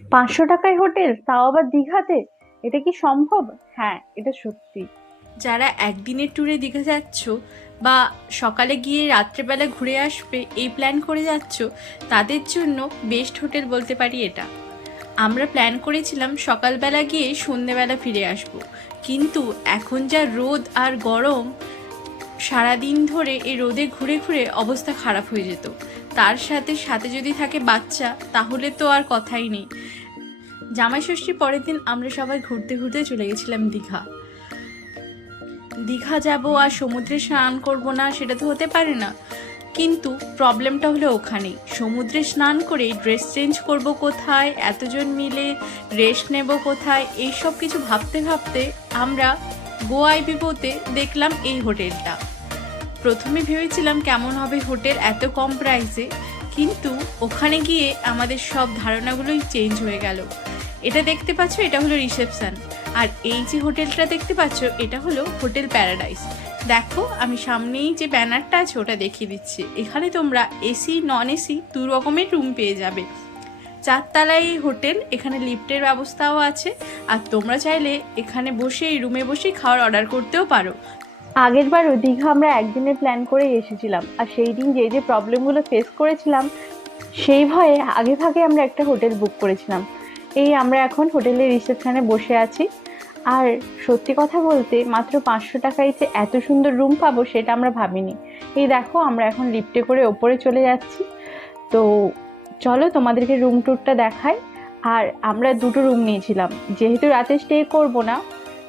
500 টাকায় হোটেল, তাও আবার দীঘাতে! এটা কি সম্ভব? হ্যাঁ, এটা সত্যি। যারা একদিনের ট্যুরে দীঘা যাচ্ছ বা সকালে গিয়ে রাত্রেবেলা ঘুরে আসবে এই প্ল্যান করে যাচ্ছ, তাদের জন্য বেস্ট হোটেল বলতে পারি এটা। আমরা প্ল্যান করেছিলাম সকালবেলা গিয়ে সন্ধেবেলা ফিরে আসব, কিন্তু এখন যা রোদ আর গরম, সারাদিন ধরে এই রোদে ঘুরে ঘুরে অবস্থা খারাপ হয়ে যেত। তার সাথে সাথে যদি থাকে বাচ্চা, তাহলে তো আর কথাই নেই। জামাই ষষ্ঠীর পরের দিন আমরা সবাই ঘুরতে ঘুরতে চলে গেছিলাম দীঘা। দীঘা যাব আর সমুদ্রে স্নান করব না, সেটা তো হতে পারে না। কিন্তু প্রবলেমটা হলো ওখানেই, সমুদ্রে স্নান করে ড্রেস চেঞ্জ করব কোথায়, এতজন মিলে রেস্ট নেব কোথায়, এইসব কিছু ভাবতে ভাবতে আমরা গোয়ায় বিপোতে দেখলাম এই হোটেলটা। প্রথমে ভেবেছিলাম কেমন হবে হোটেল এত কম প্রাইসে, কিন্তু ওখানে গিয়ে আমাদের সব ধারণাগুলোই চেঞ্জ হয়ে গেল। এটা দেখতে পাচ্ছ, এটা হলো রিসেপশন, আর এই যে হোটেলটা দেখতে পাচ্ছ এটা হলো হোটেল প্যারাডাইস। দেখো, আমি সামনেই যে ব্যানারটা আছে ওটা দেখিয়ে দিচ্ছি। এখানে তোমরা এসি নন এসি দু রকমের রুম পেয়ে যাবে। 4 তলায় এই হোটেল, এখানে লিফটের ব্যবস্থাও আছে, আর তোমরা চাইলে এখানে বসে এই রুমে বসেই খাওয়ার অর্ডার করতেও পারো। আগেরবারও দীঘা আমরা একদিনের প্ল্যান করেই এসেছিলাম, আর সেই দিন যে যে প্রবলেমগুলো ফেস করেছিলাম সেই ভয়ে আগে ভাগে আমরা একটা হোটেল বুক করেছিলাম। এই আমরা এখন হোটেলের রিসেপশনে বসে আছি। আর সত্যি কথা বলতে মাত্র 500 টাকায় যে এত সুন্দর রুম পাবো সেটা আমরা ভাবিনি। এই দেখো, আমরা এখন লিফটে করে ওপরে চলে যাচ্ছি। তো চলো তোমাদেরকে রুম ট্যুরটা দেখাই। আর আমরা দুটো রুম নিয়েছিলাম, যেহেতু রাতে স্টে করব না,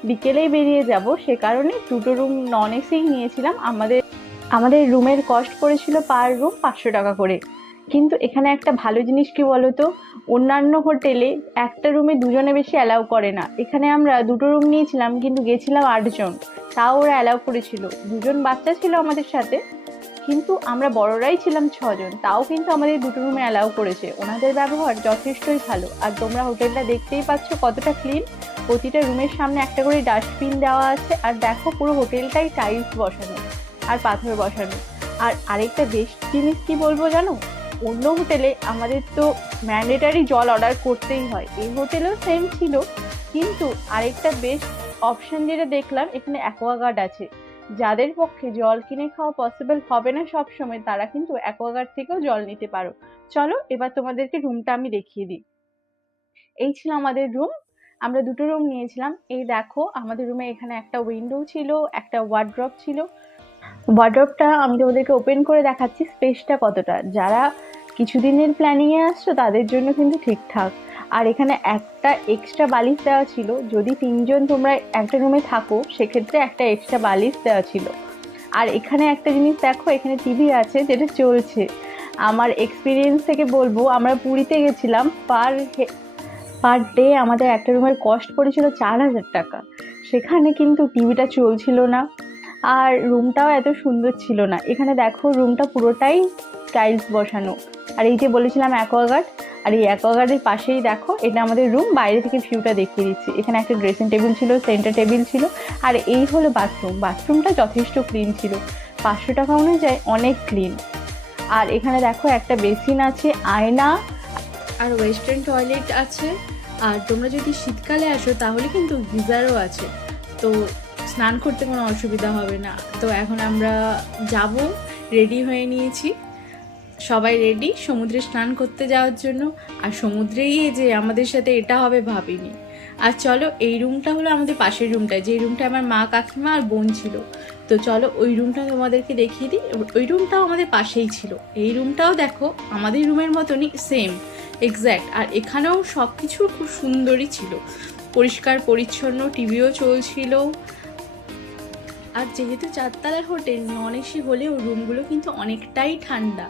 বিকেলেই বেরিয়ে যাব, সে কারণে দুটো রুম নন এসিই নিয়েছিলাম। আমাদের রুমের কস্ট পড়েছিল পার রুম 500 টাকা করে। কিন্তু এখানে একটা ভালো জিনিস কি বলতো, অন্যান্য হোটেলে একটা রুমে দুজনে বেশি অ্যালাউ করে না। এখানে আমরা দুটো রুম নিয়েছিলাম, কিন্তু গেছিলাম 8 জন, তাও ওরা অ্যালাউ করেছিল। দুজন বাচ্চা ছিল আমাদের সাথে, কিন্তু আমরা বড়রাই ছিলাম 6 জন, তাও কিন্তু আমাদের দুটো রুমে অ্যালাউ করেছে। ওনাদের ব্যবহার যথেষ্টই ভালো। আর তোমরা হোটেলটা দেখতেই পাচ্ছ কতটা ক্লিন। প্রতিটা রুমের সামনে একটা করে ডাস্টবিন দেওয়া আছে। আর দেখো, পুরো হোটেলটাই টাইলস বসানো আর পাথর বসানো। আর আরেকটা বেস্ট জিনিস কি বলবো জানো, অন্য হোটেলে আমাদের তো ম্যান্ডেটারি জল অর্ডার করতেই হয়, এই হোটেলেও সেম ছিল। কিন্তু আরেকটা বেস্ট অপশন যেটা দেখলাম, এখানে অ্যাকোয়াগার্ড আছে। যাদের পক্ষে জল কিনে খাওয়া পসিবল হবে না সব সময়, তারা কিন্তু অ্যাকোয়াগার্ড থেকেও জল নিতে পারো। চলো এবার তোমাদেরকে রুমটা আমি দেখিয়ে দিই। এই ছিল আমাদের রুম। আমরা দুটো রুম নিয়েছিলাম। এই দেখো, আমাদের রুমে এখানে একটা উইন্ডো ছিল, একটা ওয়ার্ড্রপ ছিল। ওয়ার্ড্রপটা আমি তোমাদেরকে ওপেন করে দেখাচ্ছি স্পেসটা কতটা। যারা কিছুদিনের প্ল্যানিংয়ে আসছো তাদের জন্য কিন্তু ঠিকঠাক। আর এখানে একটা এক্সট্রা বালিশ দেওয়া ছিল, যদি 3 জন তোমরা একটা রুমে থাকো সেক্ষেত্রে একটা এক্সট্রা বালিশ দেওয়া ছিল। আর এখানে একটা জিনিস দেখো, এখানে টিভি আছে যেটা চলছে। আমার এক্সপিরিয়েন্স থেকে বলবো, আমরা পুরীতে গেছিলাম, পার ডে আমাদের একটা রুমের কস্ট পড়েছিল 4,000 টাকা। সেখানে কিন্তু টিভিটা চলছিল না, আর রুমটাও এত সুন্দর ছিল না। এখানে দেখো, রুমটা পুরোটাই টাইলস বসানো। আর এই যে বলেছিলাম অ্যাকোয়াগার্ড, আর এই অ্যাকোয়াগার্ডের পাশেই দেখো, এটা আমাদের রুম। বাইরে থেকে ভিউটা দেখিয়ে দিচ্ছি। এখানে একটা ড্রেসিং টেবিল ছিল, সেন্টার টেবিল ছিল। আর এই হলো বাথরুম। বাথরুমটা যথেষ্ট ক্লিন ছিল, 500 টাকা অনুযায়ী অনেক ক্লিন। আর এখানে দেখো একটা বেসিন আছে, আয়না। আর ওয়েস্টার্ন টয়লেট আছে। আর তোমরা যদি শীতকালে আসো তাহলে কিন্তু গিজারও আছে, তো স্নান করতে কোনো অসুবিধা হবে না। তো এখন আমরা যাব, রেডি হয়ে নিয়েছি, সবাই রেডি সমুদ্রে স্নান করতে যাওয়ার জন্য। আর সমুদ্রে গিয়ে যে আমাদের সাথে এটা হবে ভাবিনি। আর চলো, এই রুমটা হলো আমাদের পাশের রুমটা, যে রুমটা আমার মা কাকিমা আর বোন ছিল। তো চলো ওই রুমটা তোমাদেরকে দেখিয়ে দিই। ওই রুমটাও আমাদের পাশেই ছিল। এই রুমটাও দেখো আমাদের রুমের মতনই সেম এক্স্যাক্ট। আর এখানেও সব কিছু খুব সুন্দরই ছিল, পরিষ্কার পরিচ্ছন্ন, টিভিও চলছিল। আর যেহেতু 4 তলার হোটেল, নন এসি হলেও রুমগুলো কিন্তু অনেকটাই ঠান্ডা।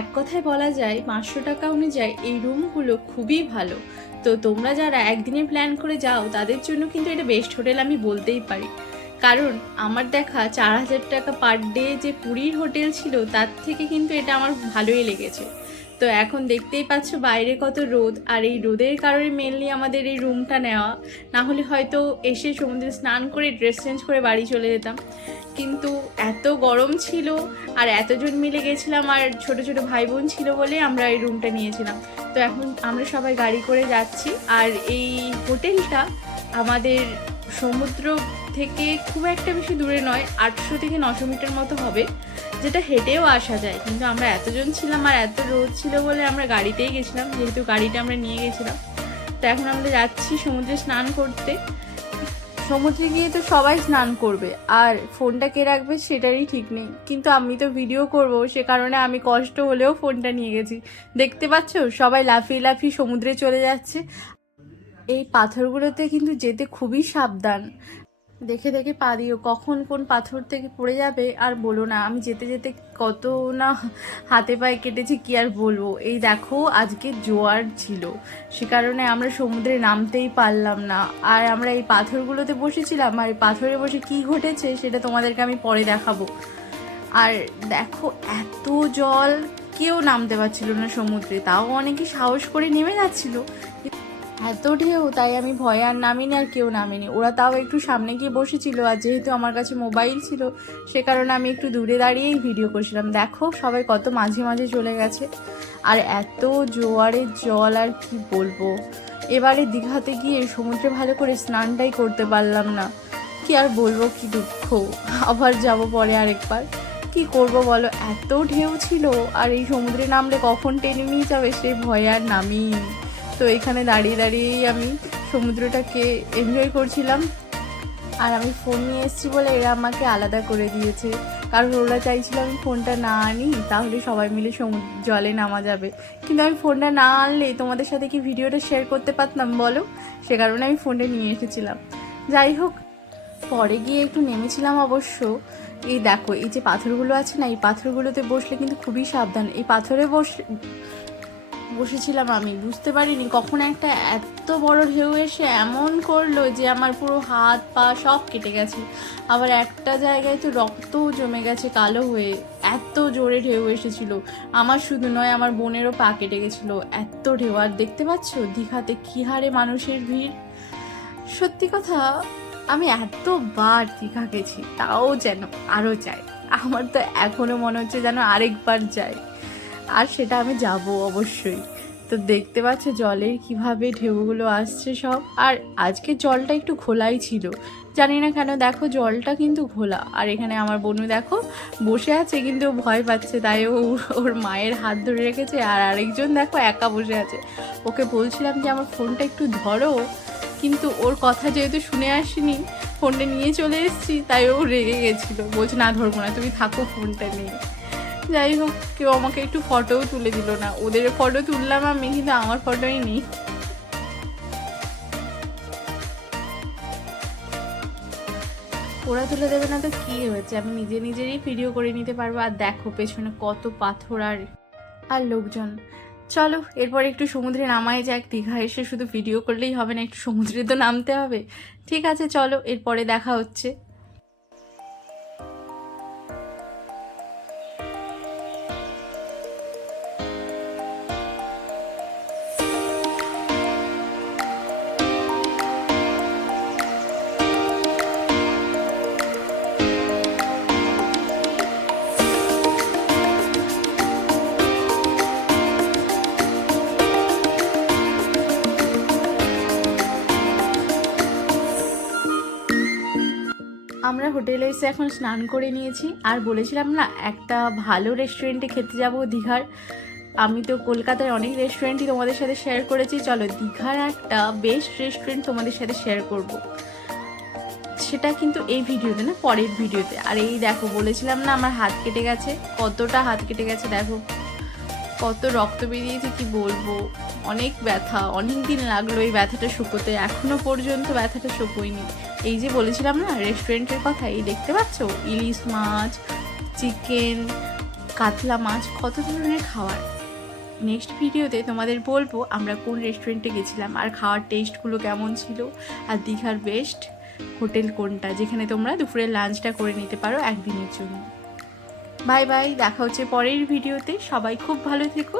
এক কথায় বলা যায় 500 টাকা অনুযায়ী এই রুমগুলো খুবই ভালো। তো তোমরা যারা একদিনের প্ল্যান করে যাও তাদের জন্য কিন্তু এটা বেস্ট হোটেল আমি বলতেই পারি। কারণ আমার দেখা 4,000 টাকা পার ডে যে পুরীর হোটেল ছিল, তার থেকে কিন্তু এটা আমার ভালোই লেগেছে। তো এখন দেখতেই পাচ্ছ বাইরে কত রোদ, আর এই রোদের কারণে মেনলি আমাদের এই রুমটা নেওয়া, না হলে হয়তো এসে সমুদ্রে স্নান করে ড্রেস চেঞ্জ করে বাড়ি চলে যেতাম। কিন্তু এত গরম ছিল আর এতজন মিলে গেছিলাম, আর ছোট ছোট ভাই বোন ছিল বলে আমরা এই রুমটা নিয়েছিলাম। তো এখন আমরা সবাই গাড়ি করে যাচ্ছি, আর এই হোটেলটা আমাদের সমুদ্র থেকে খুব একটা বেশি দূরে নয়, 800 থেকে 900 মিটার মতো হবে, যেটা হেঁটেও আসা যায়। কিন্তু আমরা এতজন ছিলাম আর এত রোদ ছিল বলে আমরা গাড়িতেই গেছিলাম, যেহেতু গাড়িটা আমরা নিয়ে গেছিলাম। তো এখন আমরা যাচ্ছি সমুদ্রে স্নান করতে। সমুদ্রে গিয়ে তো সবাই স্নান করবে, আর ফোনটা কে রাখবে সেটারই ঠিক নেই, কিন্তু আমি তো ভিডিও করব, সে কারণে আমি কষ্ট হলেও ফোনটা নিয়ে গেছি। দেখতে পাচ্ছ সবাই লাফিয়ে লাফিয়ে সমুদ্রে চলে যাচ্ছে। এই পাথরগুলোতে কিন্তু যেতে খুবই সাবধান, দেখে দেখে পা দিও, কখন কোন পাথর থেকে পড়ে যাবে আর বলো না। আমি যেতে যেতে কত না হাতে পায়ে কেটেছি, কি আর বলবো। এই দেখো আজকে জোয়ার ছিল, সে কারণে আমরা সমুদ্রে নামতেই পারলাম না। আর আমরা এই পাথরগুলোতে বসেছিলাম, আর এই পাথরে বসে কি ঘটেছে সেটা তোমাদেরকে আমি পরে দেখাবো। আর দেখো এত জল, কেউ নামতে পারছিল না সমুদ্রে, তাও অনেকে সাহস করে নেমে যাচ্ছিল। এত ঢেউ, তাই আমি ভয়ে আর নামিনি, আর কেউ নামেনি। ওরা তাও একটু সামনে গিয়ে বসেছিল, আর যেহেতু আমার কাছে মোবাইল ছিল সে কারণে আমি একটু দূরে দাঁড়িয়েই ভিডিও করছিলাম। দেখো সবাই কত মাঝে মাঝে চলে গেছে, আর এত জোয়ারের জল আর কি বলবো। এবারে দীঘাতে গিয়ে সমুদ্রে ভালো করে স্নানটাই করতে পারলাম না, কি আর বলবো, কি দুঃখ। আবার যাব পরে আরেকবার, কি করব বলো, এত ঢেউ ছিল। আর এই সমুদ্রে নামলে কখন টেনে নিয়ে যাবে সেই ভয়ে আর নামি। তো এখানে দাঁড়িয়ে দাঁড়িয়েই আমি সমুদ্রটাকে এনজয় করছিলাম। আর আমি ফোন নিয়ে এসেছি বলে এরা আমাকে আলাদা করে দিয়েছে, কারণ ওরা চাইছিল আমি ফোনটা না আনি, তাহলে সবাই মিলে জলে নামা যাবে। কিন্তু আমি ফোনটা না আনলে তোমাদের সাথে কি ভিডিওটা শেয়ার করতে পারতাম বলো, সে কারণে আমি ফোনটা নিয়ে এসেছিলাম। যাই হোক, পরে গিয়ে একটু নেমেছিলাম অবশ্য। এই দেখো এই যে পাথরগুলো আছে না, এই পাথরগুলোতে বসলে কিন্তু খুবই সাবধান। এই পাথরে বসেছিলাম, আমি বুঝতে পারিনি কখন একটা এত বড় ঢেউ এসে এমন করলো যে আমার পুরো হাত পা সব কেটে গেছে। আবার একটা জায়গায় তো রক্তও জমে গেছে কালো হয়ে, এত জোরে ঢেউ এসেছিল। আমার শুধু নয়, আমার বোনেরও পা কেটে গেছিলো, এত ঢেউ। আর দেখতে পাচ্ছ দীঘাতে কী হারে মানুষের ভিড়। সত্যি কথা, আমি এতবার দীঘা গেছি, তাও যেন আরও যাই। আমার তো এখনও মনে হচ্ছে যেন আরেকবার যাই, আর সেটা আমি যাব অবশ্যই। তো দেখতে পাচ্ছ জলের কিভাবে ঢেউগুলো আসছে সব। আর আজকে জলটা একটু ঘোলাই ছিল, জানি না কেন, দেখো জলটা কিন্তু ঘোলা। আর এখানে আমার বোনু দেখো বসে আছে, কিন্তু ও ভয় পাচ্ছে, তাই ও ওর মায়ের হাত ধরে রেখেছে। আর আরেকজন দেখো একা বসে আছে, ওকে বলছিলাম যে আমার ফোনটা একটু ধরো, কিন্তু ওর কথা যেহেতু শুনে আসিনি, ফোনটা নিয়ে চলে এসেছি, তাই ও রেগে গেছিলো, বলছে না ধরবো না, তুমি থাকো ফোনটা নিয়ে। যাই হোক, কেউ আমাকে একটু ফটোও তুলে দিল না। ওদের ফটো তুললাম আমি, কিন্তু আমার ফটোই নেই। ওরা তুলে দেবে না তো কি হয়েছে, আমি নিজেরই ভিডিও করে নিতে পারবো। আর দেখো পেছনে কত পাথর আর লোকজন। চলো এরপর একটু সমুদ্রে নামাই যাক। দীঘা এসে শুধু ভিডিও করলেই হবে না, একটু সমুদ্রে তো নামতে হবে। ঠিক আছে চলো, এরপরে দেখা হচ্ছে। আমরা হোটেলে এসে এখন স্নান করে নিয়েছি, আর বলেছিলাম না একটা ভালো রেস্টুরেন্টে খেতে যাব দীঘার। আমি তো কলকাতায় অনেক রেস্টুরেন্টই তোমাদের সাথে শেয়ার করেছি, চলো দীঘার একটা বেস্ট রেস্টুরেন্ট তোমাদের সাথে শেয়ার করব। সেটা কিন্তু এই ভিডিওতে না, পরের ভিডিওতে। আর এই দেখো বলেছিলাম না আমার হাত কেটে গেছে, কতটা হাত কেটে গেছে দেখো, কত রক্ত বেরিয়েছে, কি বলবো। অনেক ব্যথা, অনেক দিন লাগলো এই ব্যথাটা শুকোতে, এখনো পর্যন্ত ব্যথাটা শুকোয়নি। এই যে বলেছিলাম না রেস্টুরেন্টের কথা, এই দেখতে পাচ্ছ ইলিশ মাছ, চিকেন, কাতলা মাছ, কত ধরনের খাবার। নেক্সট ভিডিওতে তোমাদের বলবো আমরা কোন রেস্টুরেন্টে গেছিলাম, আর খাওয়ার টেস্টগুলো কেমন ছিল, আর দীঘার বেস্ট হোটেল কোনটা যেখানে তোমরা দুপুরের লাঞ্চটা করে নিতে পারো একদিনের জন্য। বাই বাই, দেখা হচ্ছে পরের ভিডিওতে। সবাই খুব ভালো থেকো।